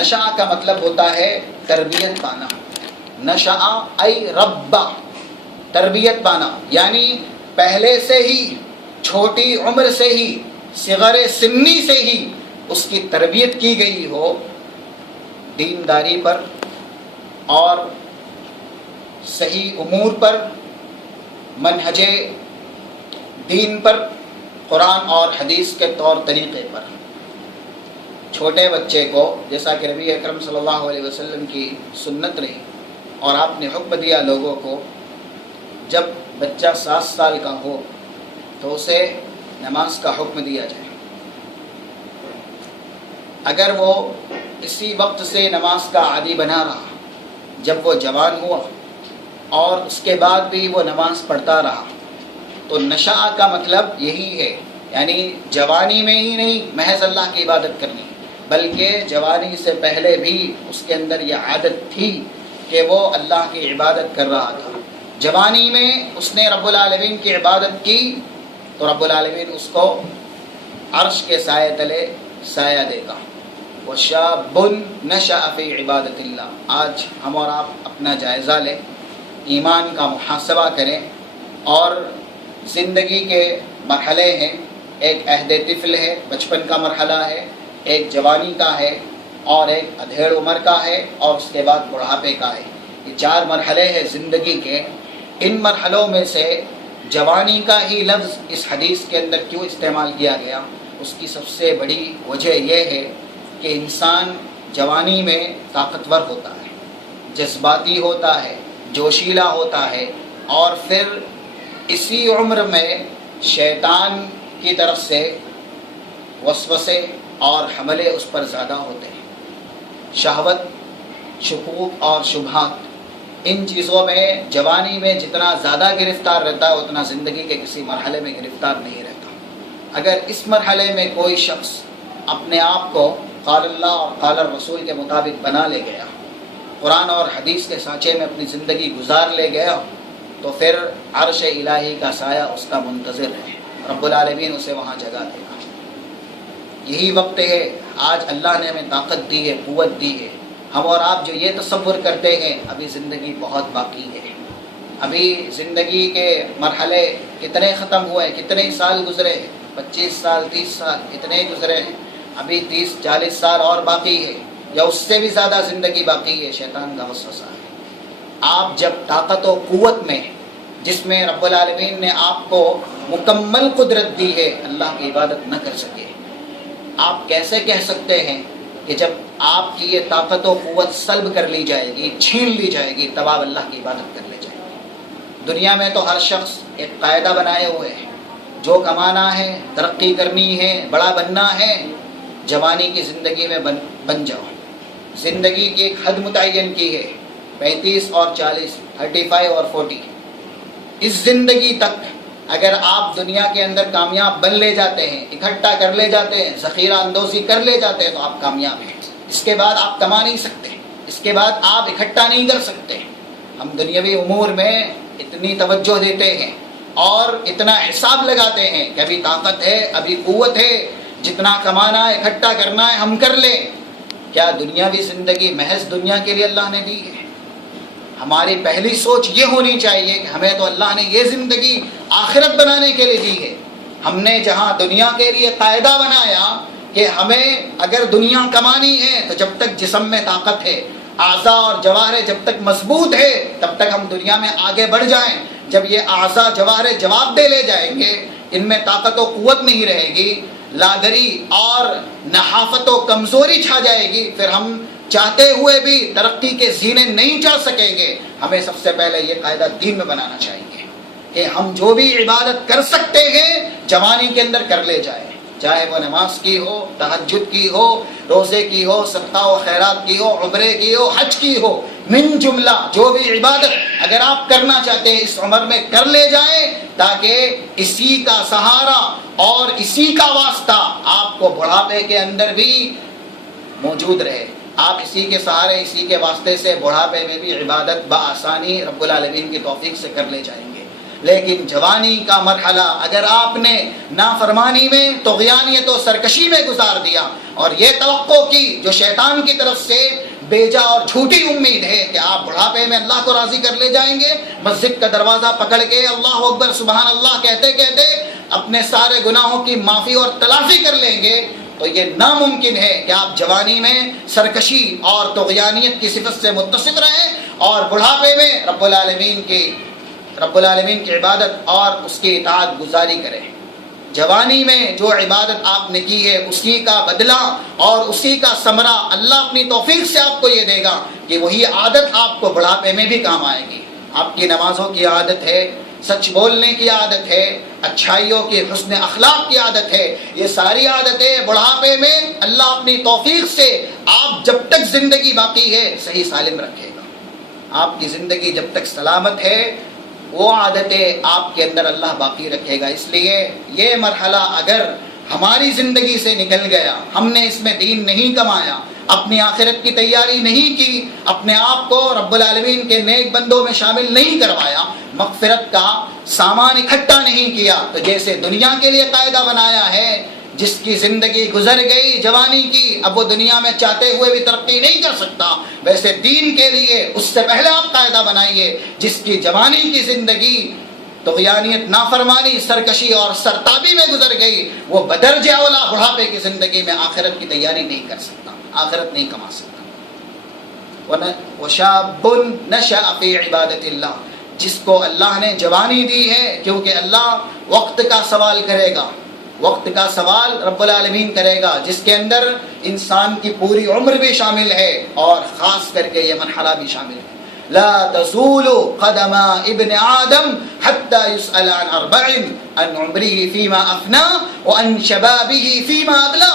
نشأ کا مطلب ہوتا ہے تربیت پانا. نشأ ای ربا، تربیت پانا، یعنی پہلے سے ہی، چھوٹی عمر سے ہی، صغر سنی سے ہی اس کی تربیت کی گئی ہو دینداری پر اور صحیح امور پر، منہج دین پر، قرآن اور حدیث کے طور طریقے پر. چھوٹے بچے کو، جیسا کہ نبی اکرم صلی اللہ علیہ وسلم کی سنت رہی اور آپ نے حکم دیا لوگوں کو، جب بچہ 7 سال کا ہو تو اسے نماز کا حکم دیا جائے. اگر وہ اسی وقت سے نماز کا عادی بنا رہا، جب وہ جوان ہوا اور اس کے بعد بھی وہ نماز پڑھتا رہا، تو نشأ کا مطلب یہی ہے، یعنی جوانی میں ہی نہیں محض اللہ کی عبادت کرنی، بلکہ جوانی سے پہلے بھی اس کے اندر یہ عادت تھی کہ وہ اللہ کی عبادت کر رہا تھا. جوانی میں اس نے رب العالمین کی عبادت کی تو رب العالمین اس کو عرش کے سائے تلے سایہ دے گا. وَشَابٌ نَشَأَ فِي عِبَادَةِ اللَّهِ. آج ہم اور آپ اپنا جائزہ لیں، ایمان کا محاسبہ کریں، اور زندگی کے مرحلے ہیں. ایک عہد طفل ہے، بچپن کا مرحلہ ہے، ایک جوانی کا ہے، اور ایک ادھیڑ عمر کا ہے، اور اس کے بعد بڑھاپے کا ہے. یہ 4 مرحلے ہیں زندگی کے. ان مرحلوں میں سے جوانی کا ہی لفظ اس حدیث کے اندر کیوں استعمال کیا گیا؟ اس کی سب سے بڑی وجہ یہ ہے کہ انسان جوانی میں طاقتور ہوتا ہے، جذباتی ہوتا ہے، جوشیلا ہوتا ہے، اور پھر اسی عمر میں شیطان کی طرف سے وسوسے اور حملے اس پر زیادہ ہوتے ہیں. شہوت، شکوک اور شبہات، ان چیزوں میں جوانی میں جتنا زیادہ گرفتار رہتا ہے اتنا زندگی کے کسی مرحلے میں گرفتار نہیں رہتا. اگر اس مرحلے میں کوئی شخص اپنے آپ کو قال اللہ اور قال الرسول کے مطابق بنا لے گیا، قرآن اور حدیث کے سانچے میں اپنی زندگی گزار لے گیا، تو پھر عرش الہی کا سایہ اس کا منتظر ہے. رب العالمین اسے وہاں جگہ دے گا. یہی وقت ہے. آج اللہ نے ہمیں طاقت دی ہے، قوت دی ہے. ہم اور آپ جو یہ تصور کرتے ہیں ابھی زندگی بہت باقی ہے، ابھی زندگی کے مرحلے کتنے ختم ہوئے، کتنے سال گزرے ہیں، 25 سال 30 سال اتنے گزرے ہیں، ابھی 30-40 سال اور باقی ہے، یا اس سے بھی زیادہ زندگی باقی ہے. شیطان کا وسوسہ ہے. آپ جب طاقت و قوت میں، جس میں رب العالمین نے آپ کو مکمل قدرت دی ہے، اللہ کی عبادت نہ کر سکے، آپ کیسے کہہ سکتے ہیں کہ جب آپ کی یہ طاقت و قوت سلب کر لی جائے گی، چھین لی جائے گی، تب آپ اللہ کی عبادت کر لے جائیں گے؟ دنیا میں تو ہر شخص ایک قاعدہ بنائے ہوئے ہے، جو کمانا ہے، ترقی کرنی ہے، بڑا بننا ہے، جوانی کی زندگی میں بن جاؤ. زندگی کی ایک حد متعین کی ہے، 35 اور 40، 35 اور 40. اس زندگی تک اگر آپ دنیا کے اندر کامیاب بن لے جاتے ہیں، اکٹھا کر لے جاتے ہیں، ذخیرہ اندوزی کر لے جاتے ہیں، تو آپ کامیاب ہیں. اس کے بعد آپ کما نہیں سکتے، اس کے بعد آپ اکٹھا نہیں کر سکتے. ہم دنیاوی امور میں اتنی توجہ دیتے ہیں اور اتنا حساب لگاتے ہیں کہ ابھی طاقت ہے، ابھی قوت ہے، جتنا کمانا ہے، اکٹھا کرنا ہے، ہم کر لیں. کیا دنیاوی زندگی محض دنیا کے لیے اللہ نے دی ہے؟ ہماری پہلی سوچ یہ ہونی چاہیے کہ ہمیں تو اللہ نے یہ زندگی آخرت بنانے کے لیے دی ہے. ہم نے جہاں دنیا کے لیے قاعدہ بنایا کہ ہمیں اگر دنیا کمانی ہے تو جب تک جسم میں طاقت ہے، اعضاء اور جوارح جب تک مضبوط ہے، تب تک ہم دنیا میں آگے بڑھ جائیں. جب یہ اعضاء جوارح جواب دے لے جائیں گے، ان میں طاقت و قوت نہیں رہے گی، لادری اور نحافت و کمزوری چھا جائے گی، پھر ہم چاہتے ہوئے بھی ترقی کے زینے نہیں چڑھ سکیں گے. ہمیں سب سے پہلے یہ قاعدہ دین میں بنانا چاہیے کہ ہم جو بھی عبادت کر سکتے ہیں جوانی کے اندر کر لے جائیں، چاہے وہ نماز کی ہو، تہجد کی ہو، روزے کی ہو، صدقہ و خیرات کی ہو، عمرے کی ہو، حج کی ہو. من جملہ جو بھی عبادت اگر آپ کرنا چاہتے ہیں اس عمر میں کر لے جائیں، تاکہ اسی کا سہارا اور اسی کا واسطہ آپ کو بڑھاپے کے اندر بھی موجود رہے. آپ اسی کے سہارے، اسی کے واسطے سے بڑھاپے میں بھی عبادت بآسانی رب العالمین کی توفیق سے کر لے جائیں گے. لیکن جوانی کا مرحلہ اگر آپ نے نافرمانی میں، طغیانیت و سرکشی میں گزار دیا اور یہ توقع کی جو شیطان کی طرف سے بیجا اور جھوٹی امید ہے کہ آپ بڑھاپے میں اللہ کو راضی کر لے جائیں گے، مسجد کا دروازہ پکڑ کے اللہ اکبر سبحان اللہ کہتے کہتے اپنے سارے گناہوں کی معافی اور تلافی کر لیں گے، تو یہ ناممکن ہے کہ آپ جوانی میں سرکشی اور طغیانیت کی صفت سے متصف رہیں اور بڑھاپے میں رب العالمین کی عبادت اور اس کی اطاعت گزاری کریں۔ جوانی میں جو عبادت آپ نے کی ہے اسی کا بدلہ اور اسی کا ثمرہ اللہ اپنی توفیق سے آپ کو یہ دے گا کہ وہی عادت آپ کو بڑھاپے میں بھی کام آئے گی۔ آپ کی نمازوں کی عادت ہے، سچ بولنے کی عادت ہے، اچھائیوں کی، حسن اخلاق کی عادت ہے، یہ ساری عادتیں بڑھاپے میں اللہ اپنی توفیق سے آپ جب تک زندگی باقی ہے صحیح سالم رکھے گا۔ آپ کی زندگی جب تک سلامت ہے وہ عادتیں آپ کے اندر اللہ باقی رکھے گا۔ اس لیے یہ مرحلہ اگر ہماری زندگی سے نکل گیا، ہم نے اس میں دین نہیں کمایا، اپنی آخرت کی تیاری نہیں کی، اپنے آپ کو رب العالمین کے نیک بندوں میں شامل نہیں کروایا، مغفرت کا سامان اکٹھا نہیں کیا، تو جیسے دنیا کے لیے قاعدہ بنایا ہے، جس کی زندگی گزر گئی جوانی کی، اب وہ دنیا میں چاہتے ہوئے بھی ترقی نہیں کر سکتا، ویسے دین کے لیے اس سے پہلے آپ قاعدہ بنائیے، جس کی جوانی کی زندگی طغیانیت، نافرمانی، سرکشی اور سرتابی میں گزر گئی، وہ بدرجہ اولا بڑھاپے کی زندگی میں آخرت کی تیاری نہیں کر سکتا، آخرت نہیں کما سکتا۔ وَشَابٌ نَشَأَ فِي عِبَادَةِ اللَّهِ، جس کو اللہ نے جوانی دی ہے، کیونکہ اللہ وقت کا سوال کرے گا، وقت کا سوال رب العالمین کرے گا، جس کے اندر انسان کی پوری عمر بھی شامل ہے اور خاص کر کے یہ مرحلہ بھی شامل ہے۔ لا تزول قدم ابن آدم حتى يسأل عن أربع، عن عمره فيما أفنى وعن شبابه فيما أبلى۔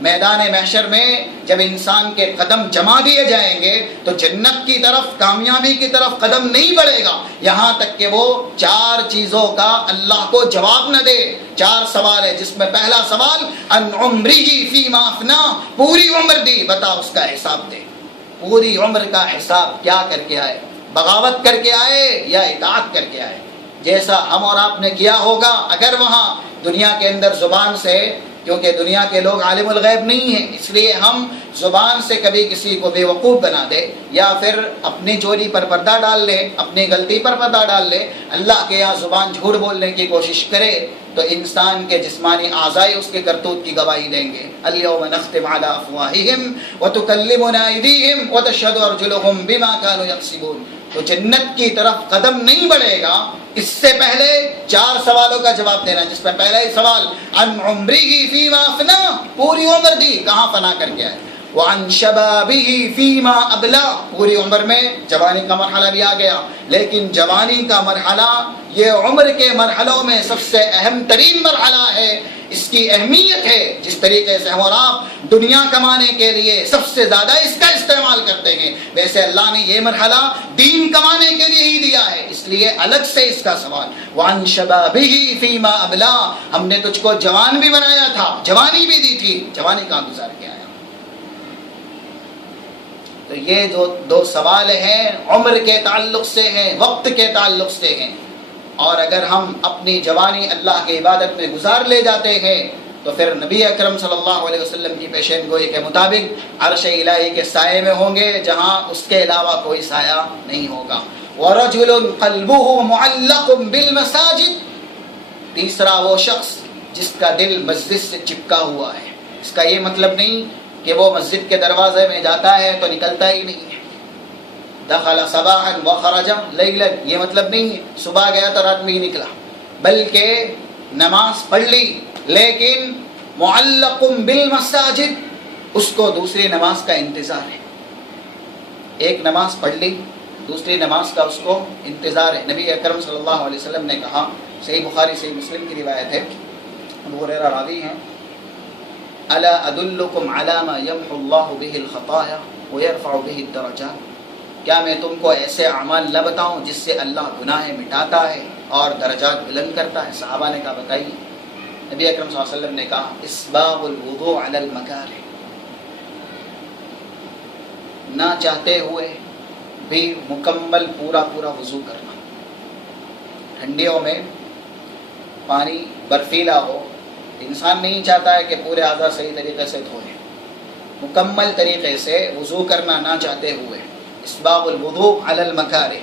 میدان محشر میں جب انسان کے قدم جما دیے جائیں گے تو جنت کی طرف، کامیابی کی طرف قدم نہیں بڑھے گا یہاں تک کہ وہ 4 چیزوں کا اللہ کو جواب نہ دے۔ 4 سوال ہے، جس میں پہلا سوال ان عمره فيما افنى، پوری عمر دی، بتا اس کا حساب دے، پوری عمر کا حساب کیا کر کے آئے، بغاوت کر کے آئے یا اطاعت کر کے آئے، جیسا ہم اور آپ نے کیا ہوگا۔ اگر وہاں دنیا کے اندر زبان سے، کیونکہ دنیا کے لوگ عالم الغیب نہیں ہیں، اس لیے ہم زبان سے کبھی کسی کو بے وقوف بنا دے یا پھر اپنی چوری پر پردہ ڈال لے، اپنی غلطی پر پردہ ڈال لے، اللہ کے یہاں زبان جھوٹ بولنے کی کوشش کرے تو انسان کے جسمانی اعضاء اس کے کرتوت کی گواہی دیں گے۔ الیوم نختم علی افواہہم وتکلمنا ایدیہم وتشہد ارجلہم بما کانوا یکسبون۔ تو جنت کی طرف قدم نہیں بڑھے گا اس سے پہلے 4 سوالوں کا جواب دینا، جس میں پہلا ہی سوال ان عمره فیما افنا، پوری عمر دی کہاں فنا کر کے آئے، وعن شبابه فیما ابلا، پوری عمر میں جوانی کا مرحلہ بھی آ گیا، لیکن جوانی کا مرحلہ یہ عمر کے مرحلوں میں سب سے اہم ترین مرحلہ ہے۔ اس کی اہمیت ہے، جس طریقے سے ہم اور آپ دنیا کمانے کے لیے سب سے زیادہ اس کا استعمال کرتے ہیں، ویسے اللہ نے یہ مرحلہ دین کمانے کے لیے ہی دیا ہے، اس لیے الگ سے اس کا سوال وعن شبابه فیما ابلا، ہم نے تجھ کو جوان بھی بنایا تھا، جوانی بھی دی تھی، جوانی کہاں گزار کے آیا۔ تو یہ جو 2 سوال ہیں عمر کے تعلق سے ہیں، وقت کے تعلق سے ہیں، اور اگر ہم اپنی جوانی اللہ کی عبادت میں گزار لے جاتے ہیں تو پھر نبی اکرم صلی اللہ علیہ وسلم کی پیشین گوئی کے مطابق عرش الہی کے سائے میں ہوں گے جہاں اس کے علاوہ کوئی سایہ نہیں ہوگا۔ وَرَجُلٌ قَلْبُهُ مُعَلَّقٌ بِالْمَسَاجِدِ، تیسرا وہ شخص جس کا دل مسجد سے چپکا ہوا ہے۔ اس کا یہ مطلب نہیں کہ وہ مسجد کے دروازے میں جاتا ہے تو نکلتا ہی نہیں ہے، دخل صباحا وخرج لیلا، یہ مطلب نہیں ہے صبح گیا تو رات میں ہی نکلا، بلکہ نماز پڑھ لی لیکن معلق بالمساجد، اس کو دوسری نماز کا انتظار ہے۔ ایک نماز پڑھ لی، دوسری نماز کا اس کو انتظار ہے۔ نبی اکرم صلی اللہ علیہ وسلم نے کہا، صحیح بخاری صحیح مسلم کی روایت ہے، ابو ہریرہ راوی ہیں، الا ادلکم علی ما یمحو اللہ بہ الخطایا ویرفع بہ الدرجات، کیا میں تم کو ایسے اعمال نہ بتاؤں جس سے اللہ گناہیں مٹاتا ہے اور درجات بلند کرتا ہے؟ صحابہ نے کہا بتائیے۔ نبی اکرم صلی اللہ علیہ وسلم نے کہا اسباغ الوضوء علی المکارہ، نہ چاہتے ہوئے بھی مکمل پورا وضو کرنا، ٹھنڈیوں میں پانی برفیلا ہو، انسان نہیں چاہتا ہے کہ پورے اعضاء صحیح طریقے سے دھوئے، مکمل طریقے سے وضو کرنا نہ چاہتے ہوئے اسباغ الوضوء علی المکارہ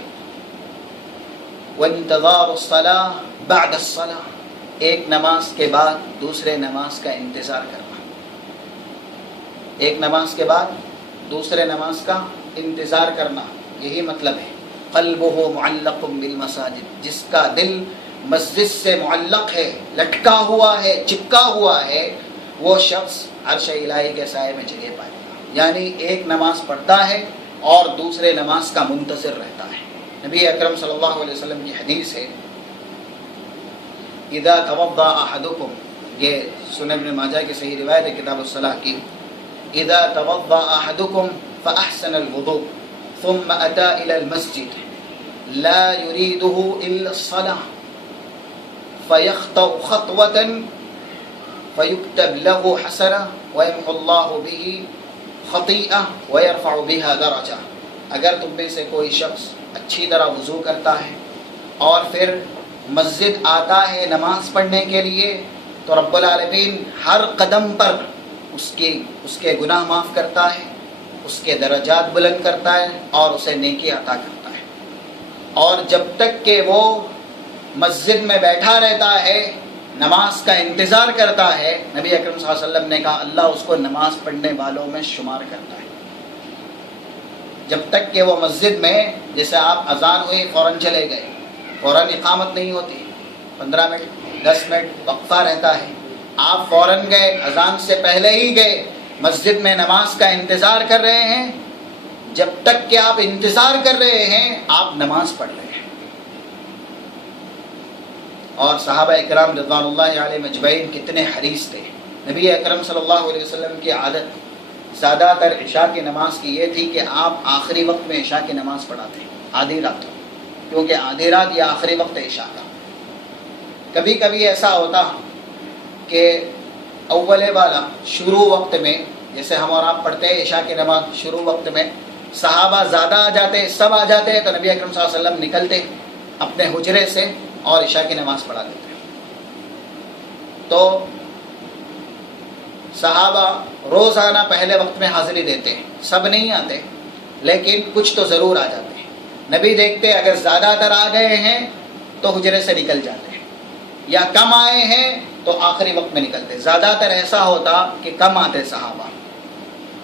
وانتظار الصلاة بعد الصلاة، ایک نماز کے بعد دوسرے نماز کا انتظار کرنا، ایک نماز کے بعد دوسرے نماز کا انتظار کرنا، یہی مطلب ہے قلبہ معلق بالمساجد، جس کا دل مسجد سے معلق ہے، لٹکا ہوا ہے، چپکا ہوا ہے، وہ شخص عرش الہی کے سائے میں جگہ پائے گا، یعنی ایک نماز پڑھتا ہے اور دوسرے نماز کا منتظر رہتا ہے۔ نبی اکرم صلی اللہ علیہ وسلم کی حدیث ہے اذا توضأ احدکم، یہ سنن ابن ماجہ کی صحیح روایت ہے کتاب الصلاۃ کی، اذا توضأ احدکم فاحسن الوضوء ثم اتى الى المسجد لا يريده الا الصلاة فيخطأ خطوة فيكتب له حسنة ويمحو الله به خطيئة ويرفع بها درجة، اگر تم میں سے کوئی شخص اچھی طرح وضو کرتا ہے اور پھر مسجد آتا ہے نماز پڑھنے کے لیے، تو رب العالمین ہر قدم پر اس کے گناہ معاف کرتا ہے، اس کے درجات بلند کرتا ہے اور اسے نیکی عطا کرتا ہے۔ اور جب تک کہ وہ مسجد میں بیٹھا رہتا ہے، نماز کا انتظار کرتا ہے، نبی اکرم صلی اللہ علیہ وسلم نے کہا اللہ اس کو نماز پڑھنے والوں میں شمار کرتا ہے۔ جب تک کہ وہ مسجد میں، جیسے آپ اذان ہوئی فوراً چلے گئے، فوراً اقامت نہیں ہوتی، 15 منٹ 10 منٹ وقفہ رہتا ہے، آپ فوراً گئے، اذان سے پہلے ہی گئے، مسجد میں نماز کا انتظار کر رہے ہیں، جب تک کہ آپ انتظار کر رہے ہیں آپ نماز پڑھ رہے ہیں۔ اور صحابہ اکرام رضوان اللہ علیہم اجمعین کتنے حریص تھے۔ نبی اکرم صلی اللہ علیہ وسلم کی عادت زیادہ تر عشاء کی نماز کی یہ تھی کہ آپ آخری وقت میں عشاء کی نماز پڑھاتے ہیں، آدھی رات، کیونکہ آدھی رات یا آخری وقت عشاء کا۔ کبھی کبھی ایسا ہوتا کہ اول والا شروع وقت میں، جیسے ہم اور آپ پڑھتے ہیں عشاء کی نماز شروع وقت میں، صحابہ زیادہ آ جاتے، سب آ جاتے، تو نبی اکرم صلی اللہ علیہ وسلم نکلتے اپنے حجرے سے اور عشاء کی نماز پڑھا دیتے۔ تو صحابہ روزانہ پہلے وقت میں حاضری دیتے ہیں، سب نہیں آتے لیکن کچھ تو ضرور آ جاتے ہیں۔ نبی دیکھتے اگر زیادہ تر آ گئے ہیں تو حجرے سے نکل جاتے ہیں، یا کم آئے ہیں تو آخری وقت میں نکلتے۔ زیادہ تر ایسا ہوتا کہ کم آتے صحابہ،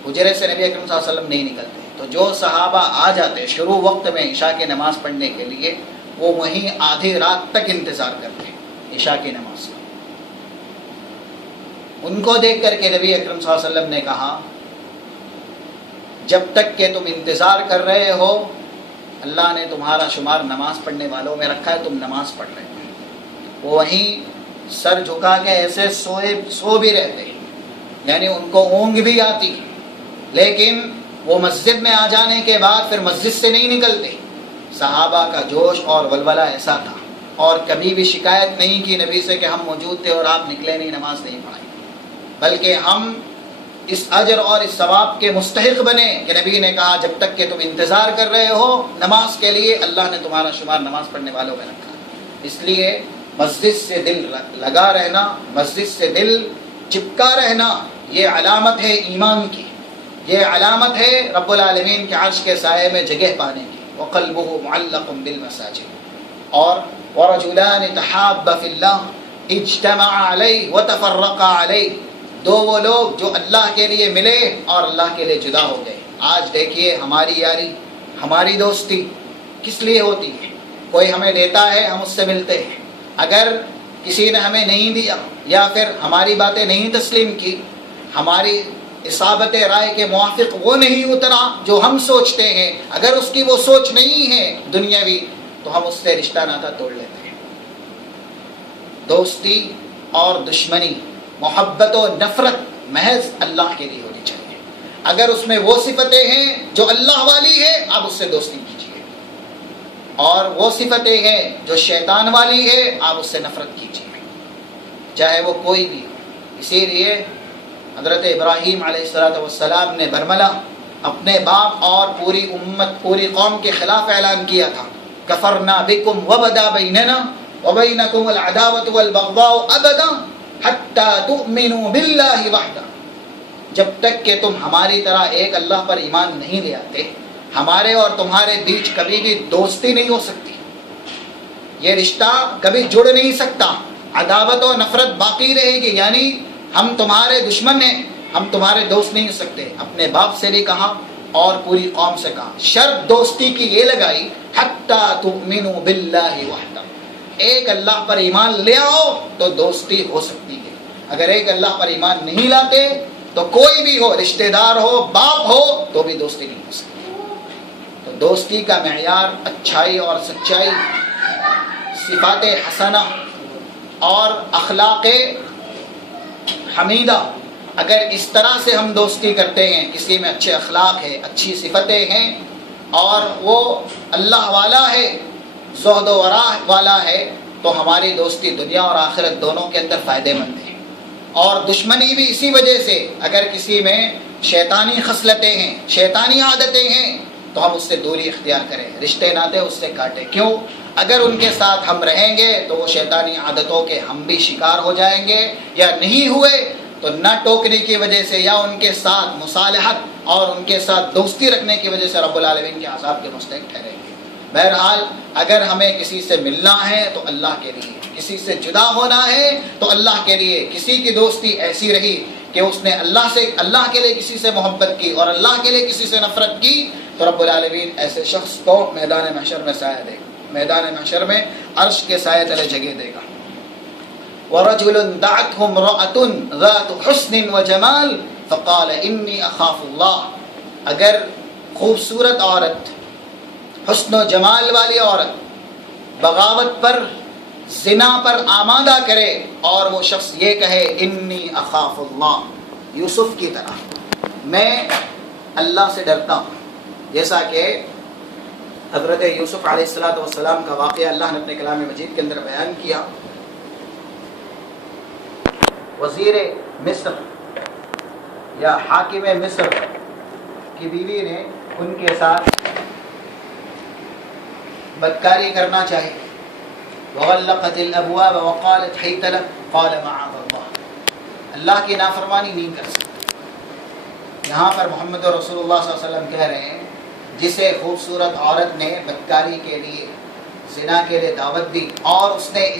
حجرے سے نبی اکرم صلی اللہ علیہ وسلم نہیں نکلتے، تو جو صحابہ آ جاتے شروع وقت میں عشاء کی نماز پڑھنے کے لیے، وہ وہیں آدھی رات تک انتظار کرتے ہیں عشاء کی نماز کا۔ ان کو دیکھ کر کے نبی اکرم صلی اللہ علیہ وسلم نے کہا جب تک کہ تم انتظار کر رہے ہو اللہ نے تمہارا شمار نماز پڑھنے والوں میں رکھا ہے، تم نماز پڑھ رہے ہو۔ وہ وہیں سر جھکا کے ایسے سو بھی رہتے، یعنی ان کو اونگ بھی آتی، لیکن وہ مسجد میں آ جانے کے بعد پھر مسجد سے نہیں نکلتے۔ صحابہ کا جوش اور ولولہ ایسا تھا، اور کبھی بھی شکایت نہیں کی نبی سے کہ ہم موجود تھے اور آپ نکلے نہیں، نماز نہیں پڑھائی، بلکہ ہم اس اجر اور اس ثواب کے مستحق بنے کہ نبی نے کہا جب تک کہ تم انتظار کر رہے ہو نماز کے لیے، اللہ نے تمہارا شمار نماز پڑھنے والوں میں رکھا۔ اس لیے مسجد سے دل لگا رہنا، مسجد سے دل چپکا رہنا، یہ علامت ہے ایمان کی، یہ علامت ہے رب العالمین کے عرش کے سائے میں جگہ پانے کی۔ وَقَلْبُهُ مُعَلَّقٌ بِالْمَسَاجِدِ، اور وَرَجُلَانِ تَحَابَّ فِي اللَّهِ اجْتَمَعَ عَلَيْهِ وَتَفَرَّقَ عَلَيْهِ، دو وہ لوگ جو اللہ کے لیے ملے اور اللہ کے لیے جدا ہو گئے۔ آج دیکھیے ہماری یاری، ہماری دوستی کس لیے ہوتی ہے؟ کوئی ہمیں دیتا ہے ہم اس سے ملتے ہیں، اگر کسی نے ہمیں نہیں دیا یا پھر ہماری باتیں نہیں تسلیم کی، ہماری اصابت رائے کے موافق وہ نہیں اترا جو ہم سوچتے ہیں، اگر اس کی وہ سوچ نہیں ہے دنیاوی، تو ہم اس سے رشتہ ناتا توڑ لیتے ہیں۔ دوستی اور دشمنی، محبت و نفرت محض اللہ کے لیے ہونی چاہیے۔ اگر اس میں وہ صفتیں ہیں جو اللہ والی ہے آپ اس سے دوستی کیجیے، اور وہ صفتیں ہیں جو شیطان والی ہے آپ اس سے نفرت کیجیے، چاہے وہ کوئی بھی ہو۔ اسی لیے حضرت ابراہیم علیہ السلام نے برملا اپنے باپ اور پوری امت، پوری قوم کے خلاف اعلان کیا تھا، کفرنا بکم وبدا بیننا وبینکم العداوۃ والبغضاء ابدا حتی تؤمنوا باللہ وحدہ، جب تک کہ تم ہماری طرح ایک اللہ پر ایمان نہیں لے آتے، ہمارے اور تمہارے بیچ کبھی بھی دوستی نہیں ہو سکتی، یہ رشتہ کبھی جڑ نہیں سکتا، عداوت و نفرت باقی رہے گی، یعنی ہم تمہارے دشمن ہیں، ہم تمہارے دوست نہیں ہو سکتے۔ اپنے باپ سے بھی کہا اور پوری قوم سے کہا، شرط دوستی کی یہ لگائی حتی تؤمنوا باللہ وحدہ، ایک اللہ پر ایمان لے آؤ تو دوستی ہو سکتی ہے، اگر ایک اللہ پر ایمان نہیں لاتے تو کوئی بھی ہو، رشتہ دار ہو، باپ ہو، تو بھی دوستی نہیں ہو سکتی۔ تو دوستی کا معیار اچھائی اور سچائی، صفات حسنہ اور اخلاق حمیدہ، اگر اس طرح سے ہم دوستی کرتے ہیں، کسی میں اچھے اخلاق ہے، اچھی صفتیں ہیں اور وہ اللہ والا ہے، زہد و ورع والا ہے، تو ہماری دوستی دنیا اور آخرت دونوں کے اندر فائدے مند ہے۔ اور دشمنی بھی اسی وجہ سے، اگر کسی میں شیطانی خصلتیں ہیں، شیطانی عادتیں ہیں، تو ہم اس سے دوری اختیار کریں، رشتے ناتے اس سے کاٹیں۔ کیوں؟ اگر ان کے ساتھ ہم رہیں گے تو وہ شیطانی عادتوں کے ہم بھی شکار ہو جائیں گے، یا نہیں ہوئے تو نہ ٹوکنے کی وجہ سے یا ان کے ساتھ مصالحت اور ان کے ساتھ دوستی رکھنے کی وجہ سے رب العالمین کے عذاب کے مستحق ٹھہریں گے۔ بہرحال اگر ہمیں کسی سے ملنا ہے تو اللہ کے لیے، کسی سے جدا ہونا ہے تو اللہ کے لیے، کسی کی دوستی ایسی رہی کہ اس نے اللہ کے لیے کسی سے محبت کی اور اللہ کے لیے کسی سے نفرت کی، تو رب العالمین ایسے شخص کو میدان محشر میں سایہ دے گا، میدان محشر میں عرش کے سائے تلے جگہ دے گا۔ وَرَجُلٌ دَعَتْهُ امْرَأَةٌ ذَاتُ حُسْنٍ وَجَمَالٍ فَقَالَ إِنِّي أَخَافُ اللَّهَ، اگر خوبصورت عورت، حسن و جمال والی عورت بغاوت پر، زنا پر آمادہ کرے اور وہ شخص یہ کہے انی اخاف اللہ، یوسف کی طرح میں اللہ سے ڈرتا ہوں، جیسا کہ حضرت یوسف علیہ السلام کا واقعہ اللہ نے اپنے کلام مجید کے اندر بیان کیا۔ وزیر مصر یا حاکم مصر کی بیوی نے ان کے ساتھ بدکاری کرنا چاہی، وغلقت الابواب وقالت حیت لک قال معاذ اللہ، اللہ کی نافرمانی نہیں کر سکتا۔ یہاں پر محمد رسول اللہ صلی اللہ علیہ وسلم کہہ رہے ہیں جسے خوبصورت عورت نے بدکاری کے لیے، زنا کے لیے دعوت دی اور اس نے